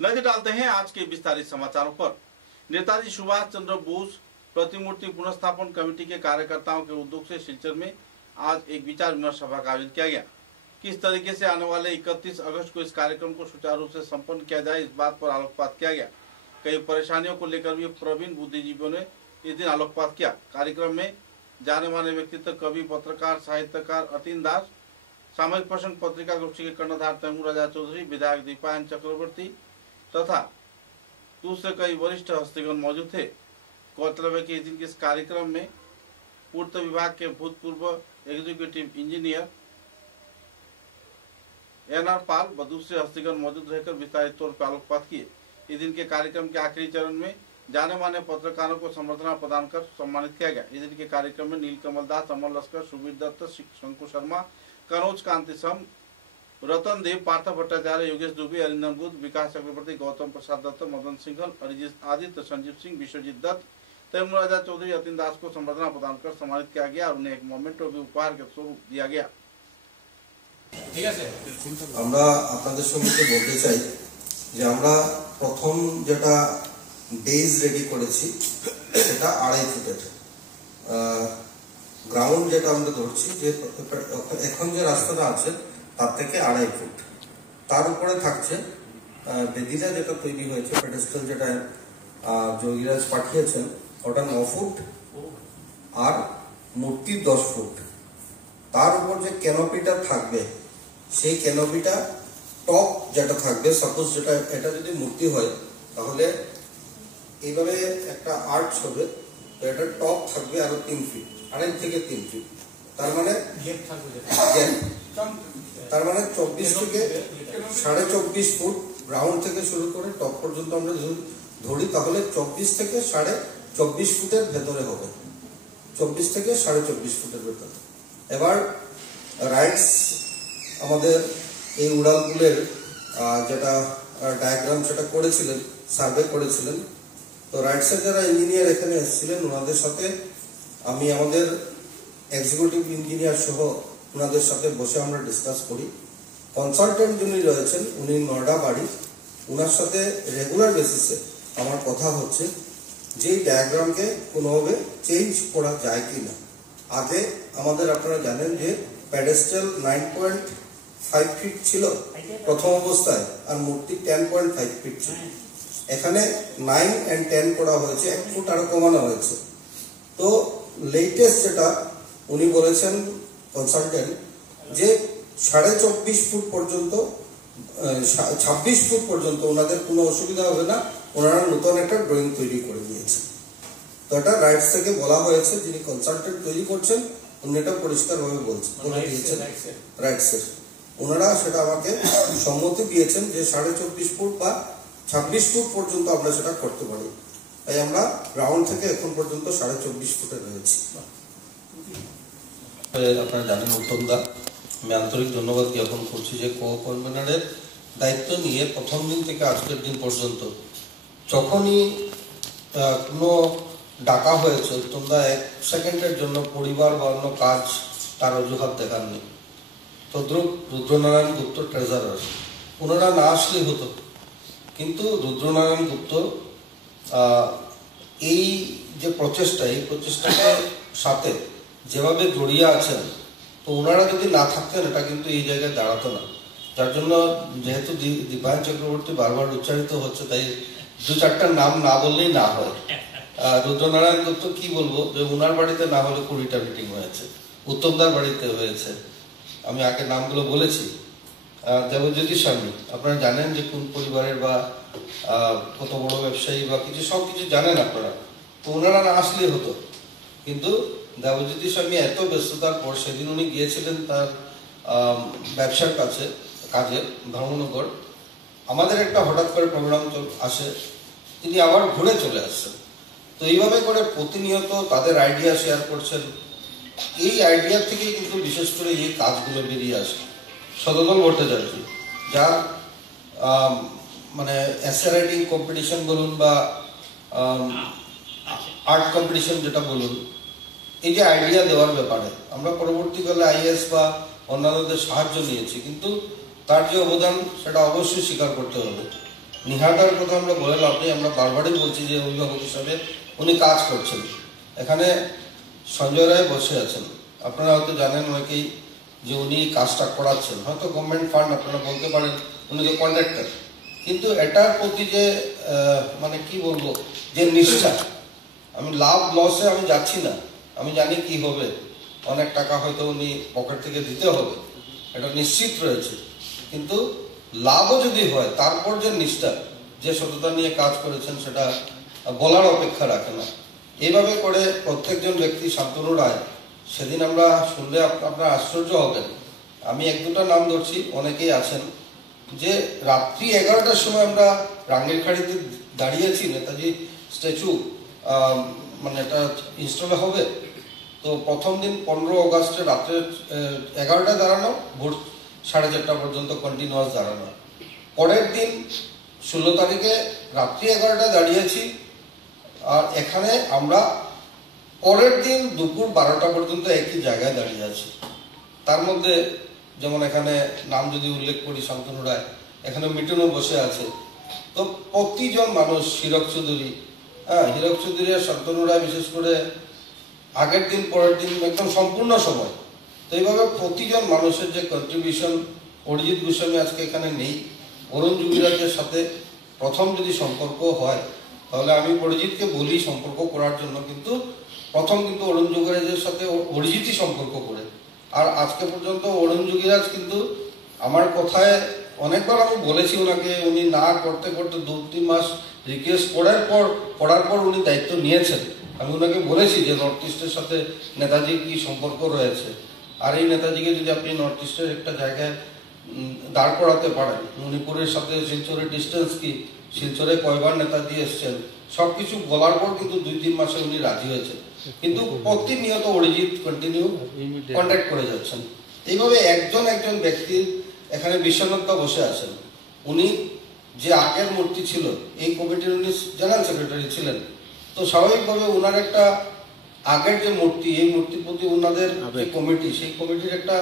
नजर डालते हैं आज के विस्तारित समाचारों पर। नेताजी सुभाष चंद्र बोस प्रतिमूर्ति पुनर्स्थापन कमेटी के कार्यकर्ताओं के उद्योग से सिलचर में आज एक विचार विमर्श सभा का आयोजन किया गया। किस तरीके से आने वाले 31 अगस्त को इस कार्यक्रम को सुचारू रूप से संपन्न किया जाए, इस बात पर आलोकपात किया गया। कई परेशानियों को लेकर भी प्रवीण बुद्धिजीवियों ने इस दिन आलोकपात किया। कार्यक्रम में जाने माने व्यक्तित्व कवि, पत्रकार, साहित्यकार अतीन दास, सामयिक प्रसंग पत्रिका गोष्ठी के कर्णधार तैमूर राजा चौधरी, विधायक दीपायन चक्रवर्ती तथा दूसरे कई वरिष्ठ हस्तीगण मौजूद थे। गौरतलब है कि इस दिन के इस कार्यक्रम में पूर्त विभाग के भूतपूर्व एग्जीक्यूटिव इंजीनियर एनआर पाल व दूसरे हस्तीगण मौजूद रहकर विस्तारित तौर पर आलोकपात किए। इस दिन के कार्यक्रम के आखिरी चरण में जाने माने पत्रकारों को संबर्धना प्रदान कर सम्मानित किया गया। इस दिन के कार्यक्रम में नीलकमल दास, अमर लश्कर, सुबीर दत्त, शंकु शर्मा, कनौज कांति सम, रतन देव, पार्थ भट्टाचार्य, योगेश दुबे, अरिंदम बुद्ध, विकास चक्रवर्ती, गौतम प्रसाद दत्त, मदन सिंघल, अरिजीत आदित्य, संजीव सिंह, विश्वजीत दत्त, तैमूर राजा चौधरी, अतीन दास को संबर्धना प्रदान कर सम्मानित किया गया और उन्हें एक मोमेंटो भी उपहार के स्वरूप दिया गया। আমরা আপনাদের সঙ্গে বলতে চাই যে আমরা প্রথম যেটা বেজ রেডি করেছি সেটা 2.5 ফুটের গ্রাউন্ড, যেটা আমরা ধরছি যে এখন যে রাস্তাটা আছে তার থেকে 2.5 ফুট, তার উপরে থাকছে বেদিটা যেটা তৈরি হয়েছে, পেডেস্টাল যেটা যোগীরাজ পাঠিয়েছেন ওটা 9 ফুট আর মূর্তি 10 ফুট। তার উপর যে ক্যানোপিটা থাকবে সেই ক্যানোপিটা টপ যেটা থাকবে, সাপোজ যেটা এটা যদি মূর্তি হয় তাহলে এইভাবে একটা আর্চ হবে, তো এটা টপ থাকবে আরো 3 ফিট, 2.5 থেকে 3 ফিট, তার মানে 24 থেকে 24.5 ফুট গ্রাউন্ড থেকে শুরু করে টপ পর্যন্ত আমরা যদি ধরি তাহলে 24 থেকে 24.5 ফুটের ভেতরে হবে, 24 থেকে 24.5 ফুটের ভেতরে। এবার রাইটস আমাদের এই উড়ালপুলের যেটা ডায়াগ্রাম সেটা করেছিলেন, সার্ভে করেছিলেন, তো রাইটসের যারা ইঞ্জিনিয়ার এখানে এসেছিলেন ওনাদের সাথে আমি আমাদের এক্সিকিউটিভ ইঞ্জিনিয়ার সহ ওনাদের সাথে বসে আমরা ডিসকাস করি। কনসালটেন্ট যিনি রয়েছেন উনি নয়ডা বাড়ি, ওনার সাথে রেগুলার বেসিসে আমার কথা হচ্ছে যে ডায়াগ্রামকে কোনোভাবে চেঞ্জ করা যায় কিনা। আগে আমাদের আপনারা জানেন যে প্যাডেস্টাল 9.5 ফিট ছিল প্রথম অবস্থায় আর মূর্তি 10.5 ফিট ছিল, এখানে 9 and 10 করা হয়েছে, 1 ফুট আরো কমানো হয়েছে। তো লেটেস্ট যেটা উনি বলেছেন কনসালটেন্ট যে 24.5 ফুট পর্যন্ত 26 ফুট পর্যন্ত ওনাদের কোনো অসুবিধা হবে না, ওনারা নতুন একটা ড্রয়িং তৈরি করে দিয়েছে। তো এটা রাইটস থেকে বলা হয়েছে, যিনি কনসালটেন্ট তৈরি করছেন উনি এটা পরিষ্কারভাবে বলে দিয়েছেন রাইটসের, ওনারা সেটা আমাকে সম্মতি দিয়েছেন যে 24.5 ফুট বা 26 ফুট পর্যন্ত আমরা সেটা করতে পারি। তাই আমরা গ্রাউন্ড থেকে এখন পর্যন্ত 24.5 ফুটে রয়েছি। আপনারা জানেন উত্তমদা, আমি আন্তরিক ধন্যবাদ জ্ঞাপন করছি যে কো-কনভেনারের দায়িত্ব নিয়ে প্রথম দিন থেকে আজকের দিন পর্যন্ত যখনই কোনো ডাকা হয়েছে উত্তমদা 1 সেকেন্ডের জন্য পরিবার বা অন্য কাজ তার অজুহাত দেখাননি। তদ্রুপ রুদ্রনারায়ণ গুপ্ত ট্রেজারার, ওনারা না আসলেই হতো, কিন্তু রুদ্রনারায়ণ গুপ্ত এই যে প্রচেষ্টা, এই প্রচেষ্টাকে সাথে যেভাবে জড়িয়ে আছেন, তো ওনারা যদি না থাকতেন এটা কিন্তু এই জায়গায় দাঁড়াতো না। যার জন্য যেহেতু দীপায়ন চক্রবর্তী বারবার উচ্চারিত হচ্ছে তাই 2-4টা নাম না বললেই না হয়। রুদ্রনারায়ণ গুপ্ত কি বলবো, যে ওনার বাড়িতে না হলে 20টা মিটিং হয়েছে, উত্তমদার বাড়িতে হয়েছে, আমি আগে নামগুলো বলেছি। দেবজ্যোতি স্বামী আপনারা জানেন যে কোন পরিবারের বা কত বড় ব্যবসায়ী বা কিছু সবকিছু জানেন আপনারা, তো ওনারা না আসলেই হতো। কিন্তু দেবজ্যোতি স্বামী এত ব্যস্ততার পর সেদিন উনি গিয়েছিলেন তার ব্যবসার কাজে ধর্মনগর, আমাদের একটা হঠাৎ করে প্রোগ্রাম আসে, তিনি আবার ঘুরে চলে আসছেন। তো এইভাবে করে প্রতিনিয়ত তাদের আইডিয়া শেয়ার করছেন, এই আইডিয়া থেকেই কিন্তু বিশেষ করে এই কাজগুলো বেরিয়ে আসে। সদদল ভট্টাচার্য যার মানে এসে রাইটিং কম্পিটিশন বলুন বা আর্ট কম্পিটিশন যেটা বলুন, এই যে আইডিয়া দেওয়ার ব্যাপারে আমরা পরবর্তীকালে আইএস বা অন্যান্যদের সাহায্য নিয়েছি, কিন্তু তার যে অবদান সেটা অবশ্যই স্বীকার করতে হবে। নিহাদার কথা আমরা বলে লাভ নেই, আমরা বারবারই বলছি যে অভিভাবক হিসাবে উনি কাজ করছেন। এখানে সঞ্জয় রায় বসে আছেন, আপনারা হয়তো জানেন অনেকেই যে উনি কাজটা করাচ্ছেন, হয়তো গভর্নমেন্ট ফান্ড আপনারা বলতে পারেন, উনি তো কন্ট্রাক্টর, কিন্তু এটার প্রতি যে মানে কি বলবো যে নিষ্ঠা, আমি লাভ লসে আমি যাচ্ছি না, আমি জানি কি হবে, অনেক টাকা হয়তো উনি পকেট থেকে দিতে হবে, এটা নিশ্চিত রয়েছে, কিন্তু লাভও যদি হয় তারপর যে নিষ্ঠা, যে সততা নিয়ে কাজ করেছেন সেটা বলার অপেক্ষা রাখে না। এইভাবে করে প্রত্যেকজন ব্যক্তি, শান্তনু রায়, সেদিন আমরা শুনলে আপনারা আশ্চর্য হবেন, আমি এক দুটা নাম ধরছি, অনেকেই আছেন, যে রাত্রি 11টার সময় আমরা রাঙ্গিরখাড়িতে দাঁড়িয়েছি, নেতাজি স্ট্যাচু মানে এটা ইনস্টল হবে, তো প্রথম দিন 15 অগস্টে রাত্রে 11টায় দাঁড়ানো, ভোর 4:30 পর্যন্ত কন্টিনিউয়াস দাঁড়ানো। পরের দিন 16 তারিখে রাত্রি 11টায় দাঁড়িয়েছি, আর এখানে আমরা পরের দিন দুপুর 12টা পর্যন্ত একই জায়গায় দাঁড়িয়ে আছি। তার মধ্যে যেমন এখানে নাম যদি উল্লেখ করি, শান্তনু রায়, এখানে মিটুনও বসে আছে, তো প্রতিজন মানুষ, হীরক চৌধুরী, হীরক চৌধুরী আর শান্তনু রায় বিশেষ করে আগের দিন পরের দিন একদম সম্পূর্ণ সময়, তো এইভাবে প্রতিজন মানুষের যে কন্ট্রিবিউশন, অরিজিৎ গোস্বামী আজকে এখানে নেই, অরুণ যুগিরাজের সাথে প্রথম যদি সম্পর্ক হয় তাহলে আমি অরিজিৎকে বলি সম্পর্ক করার জন্য, কিন্তু প্রথম কিন্তু অরুণ যুগিরাজের সাথে অরিজিৎই সম্পর্ক করে, আর আজকে পর্যন্ত অরুণ যুগিরাজ কিন্তু আমার কথায় অনেকবার আমি বলেছি ওনাকে, উনি না করতে করতে 2-3 মাস রিকোয়েস্ট করার পর উনি দায়িত্ব নিয়েছেন। আমি ওনাকে বলেছি যে নর্থ ইস্টের সাথে নেতাজির কি সম্পর্ক রয়েছে, আর এই নেতাজিকে যদি আপনি নর্থ ইস্টের একটা জায়গায় দাঁড় করাতে পারেন, মণিপুরের সাথে শিলচরের ডিস্টেন্স কি, শিলচরে কয়বার নেতাজি এসছেন, সবকিছু বলার পর কিন্তু 2-3 মাসে উনি রাজি হয়েছে, কিন্তু প্রতিনিয়ত অরিজিৎ কন্টিনিউ কন্ট্যাক্ট করে যাচ্ছেন। এইভাবে একজন ব্যক্তির, এখানে বিশ্বনাথদা বসে আছেন, উনি যে আগের মূর্তি ছিল এই কমিটির উনি জেনারেল সেক্রেটারি ছিলেন, তো স্বাভাবিকভাবে ওনার একটা আগের যে মূর্তি, এই মূর্তির প্রতি ওনাদের যে কমিটি, সেই কমিটির একটা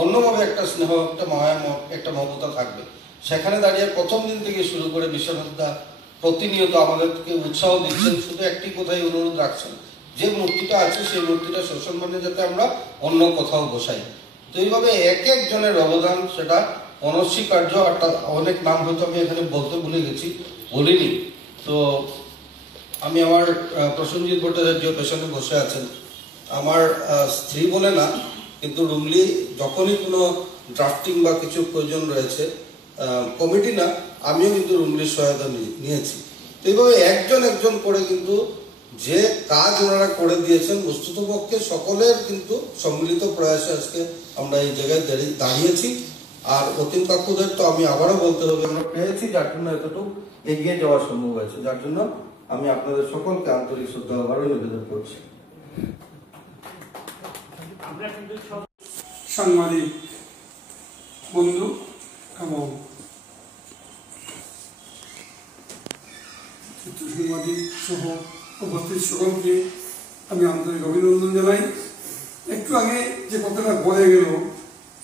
অন্যভাবে একটা স্নেহ, একটা মায়া, একটা মমতা থাকবে। সেখানে দাঁড়িয়ে প্রথম দিন থেকে শুরু করে বিশ্বনাথদা প্রতিনিয়ত আমাদেরকে উৎসাহ দিচ্ছেন, শুধু একটি কথাই অনুরোধ রাখছেন, যে মূর্তিটা আছে সেই মূর্তিটা সসম্মানে যাতে আমরা অন্য কোথাও বসাই। তো এইভাবে এক একজনের অবদান, সেটা অনস্বীকার্য। অনেক নাম হয়তো আমি এখানে বলতে ভুলে গেছি, বলিনি। তো আমি আমার প্রসেনজিৎ ভট্টাচার্য পেছনে বসে আছেন, আমার স্ত্রী বলে না, কিন্তু রুমলি যখনই কোনো ড্রাফটিং বা কিছু প্রয়োজন রয়েছে, কমিটি না, আমিও কিন্তু রুমলির সহায়তা নিয়েছি। তো এইভাবে একজন করে কিন্তু যে কাজ ওনারা করে দিয়েছেন, বস্তুতপক্ষে সকলের কিন্তু সম্মিলিত প্রয়াসে আজকে আমরা এই জায়গায় দাঁড়িয়েছি। আর অতীন কাকুদের তো আমি আবারও বলতে হবে, আমরা পেয়েছি, যার জন্য এতটুকু এগিয়ে যাওয়া সম্ভব হয়েছে, যার জন্য আমি আপনাদের সকলকে আন্তরিক শ্রদ্ধা আবারও নিবেদন করছি। সাংবাদিক বন্ধু এবং চিত্র সাংবাদিক সহ উপস্থিত সকলকে আমি আন্তরিক অভিনন্দন জানাই। একটু আগে যে কথাটা বলে গেল,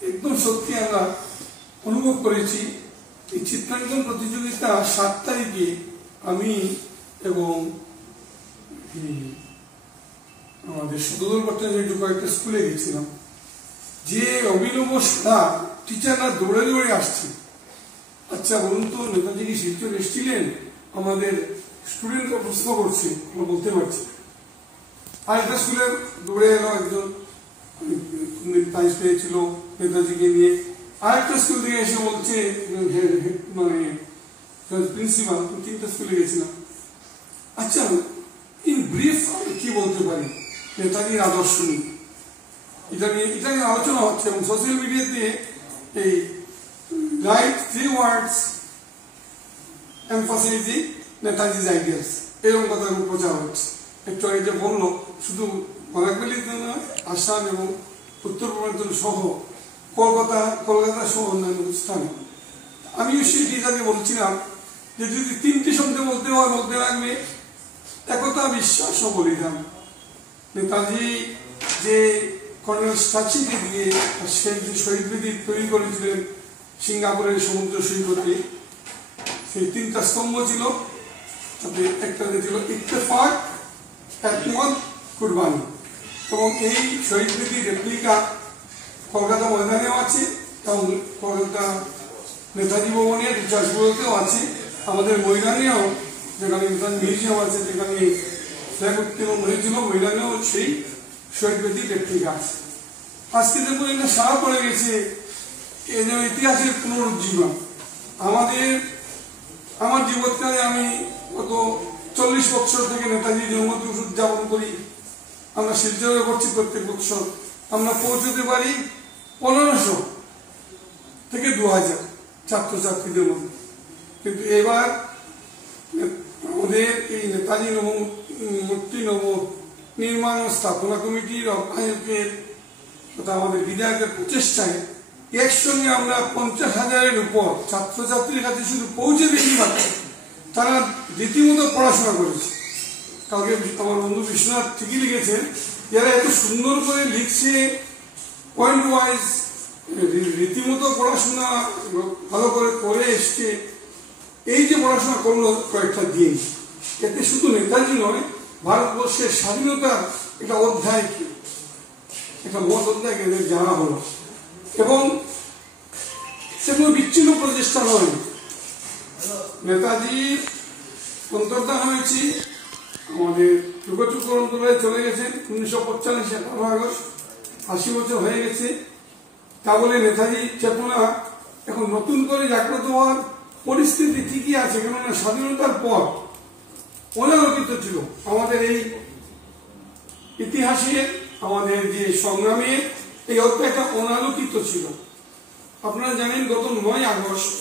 একদম সত্যি আমরা অনুভব করেছি। এই চিত্রাঙ্কন প্রতিযোগিতা 7 তারিখে আমি এবং আমাদের সুদল ভট্টাচার্য কয়েকটা স্কুলে গেছিলাম, যে অভিনব সারা টিচাররা দৌড়ে দৌড়ে আসছে। আচ্ছা বলুন তো, নেতাজি কি শিলচর এসেছিলেন? আমাদের স্টুডেন্টরা প্রশ্ন করছে, আমরা বলতে পারছি। আর একটা স্কুলে দৌড়ে এলো একজন, প্রাইজ পেয়েছিল নেতাজিকে নিয়ে। আরেকটা স্কুল থেকে এসে বলছে, মানে প্রিন্সিপাল, 3টা স্কুলে গেছিলাম। আচ্ছা, ইন ব্রিফ কি বলতে পারি নেতাজির আদর্শ নিয়ে? এটা নিয়ে আলোচনা হচ্ছে এবং সোশ্যাল মিডিয়াতে এই রাইট 3 words emphasizing নেতাজি's ideas এরকম কথা প্রচার হচ্ছে। একটু আগে যে বললো, শুধু বরাকবেলিতে নয়, আসাম এবং উত্তর পূর্বাঞ্চল সহ কলকাতা সহ অন্যান্য স্থানে। আমিও সেই টিচারকে বলছিলাম যে যদি 3টি শব্দ বলতে হয়, বলতে লাগবে একতা, বিশ্বাস ও বলিদান। নেতাজি যে কর্নেল স্ট্যাচুকে দিয়ে সে যে শহীদ বেদি তৈরি করেছিলেন সিঙ্গাপুরের সমুদ্র সৈকতে, সেই 3টা স্তম্ভ ছিল, তাতে একটাতে ছিল ইত্তেফাক, একমত, কুরবানি। এবং এই শহীদ বেদির রেপ্লিকা কলকাতা ময়দানেও আছে এবং কলকাতা নেতাজি ভবনের রিচার্জগুলোতেও আছে। আমাদের ময়দানেও, যেখানে নেতাজি মিউজিয়াম আছে, যেখানে ফ্ল্যাগ উত্তোলন হয়েছিল, ময়দানেও সেই শহীদ বেদির রেপ্লিকা আছে। আজকে দেখুন এটা সারা পড়ে গেছে, এই যে ইতিহাসের পুনরুজ্জীবন। আমার জীবৎকালে আমি গত 40 বছর থেকে নেতাজির জন্মদিবস উদযাপন করি। আমরা শিলচরে করছি প্রত্যেক বছর। আমরা পৌঁছতে পারি 1500 থেকে 2000 ছাত্রছাত্রীদের মধ্যে। কিন্তু এবার আমাদের এই নেতাজি মূর্তি নির্মাণ ও স্থাপনা কমিটির আহ্বায়কের তথা আমাদের বিধায়কের প্রচেষ্টায় একসঙ্গে আমরা 50,000-এর উপর ছাত্রছাত্রীর কাছে শুধু পৌঁছে দিতে পারি, তারা রীতিমতো পড়াশোনা করেছে। কালকে আমার বন্ধু বিশ্বনাথ ঠিকই লিখেছেন, যারা এত সুন্দর করে লিখছে, পয়েন্ট ওয়াইজ রীতিমতো পড়াশোনা ভালো করে এসছে। এই যে পড়াশোনা করলো কয়েকটা দিন, এতে শুধু নেতাজি নয়, ভারতবর্ষের স্বাধীনতার একটা অধ্যায় কি, একটা মত অধ্যায় এদের জানা হলো। এবং সেগুলো বিচ্ছিন্ন প্রচেষ্টা নয়। নেতাজি অন্তর্ধান হয়েছে, আমাদের টুকরো অন্তরায় চলে গেছেন 1945 15 আগস্ট, 80 বছর হয়ে গেছে। তা বলে নেতাজি চেতনা এখন নতুন করে জাগ্রত হওয়ার পরিস্থিতি ঠিকই আছে, কেননা স্বাধীনতার পর অনালোকিত ছিল আমাদের এই ইতিহাসে, আমাদের যে সংগ্রামে এই অধ্যায়টা অনালোকিত ছিল। আপনারা জানেন গত 9 আগস্ট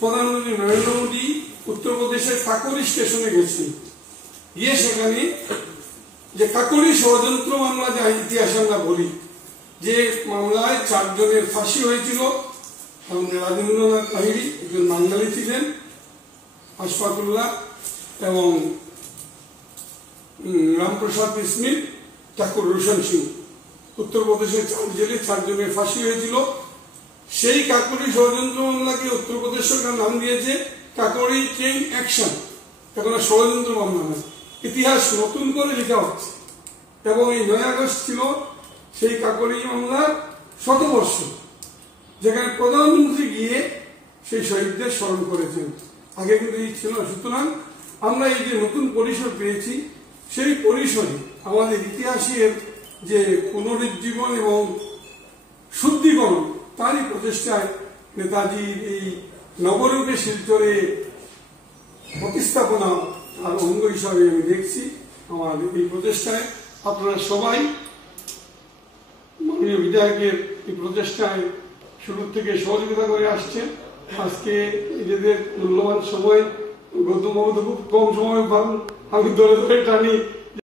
প্রধানমন্ত্রী নরেন্দ্র মোদী উত্তরপ্রদেশের কাকোরি স্টেশনে গেছেন, গিয়ে সেখানে যে কাকোরি ষড়যন্ত্র মামলা, যা ইতিহাসে আমরা বলি, যে মামলায় 4 জনের ফাঁসি হয়েছিল, রাজেন্দ্রনাথ লাহিড়ী একজন বাঙালি ছিলেন, আশফাকুল্লাহ এবং রামপ্রসাদ বিসমিল, ঠাকুর রোশন সিং, উত্তরপ্রদেশের 4 জেলে 4 জনের ফাঁসি হয়েছিল। সেই কাকোরি ষড়যন্ত্র মামলাকে উত্তরপ্রদেশ সরকার নাম দিয়েছে কাকোরি চেইন অ্যাকশন, এখন ষড়যন্ত্র মামলা নয়, ইতিহাস নতুন করে লেখা হচ্ছে। এবং এই 9 আগস্ট ছিল সেই কাকোরি মামলার 100বর্ষ, যেখানে প্রধানমন্ত্রী গিয়ে সেই শহীদদের স্মরণ করেছেন। আগে কিন্তু এই ছিল। সুতরাং আমরা এই যে নতুন পরিসর পেয়েছি, সেই পরিসরে আমাদের ইতিহাসের যে পুনরুজ্জীবন এবং শুদ্ধিকরণ, তারই প্রচেষ্টায় নেতাজির এই নবরূপে শিলচরে প্রতিস্থাপনা তার অঙ্গ হিসাবে আমি দেখছি। আমার এই প্রচেষ্টায় আপনারা সবাই মাননীয় বিধায়কের এই প্রচেষ্টায় শুরু থেকে সহযোগিতা করে আসছেন। আজকে নিজেদের মূল্যবান সময়, গৌতম বাবু তো খুব কম সময় পান, আমি ধরে টানি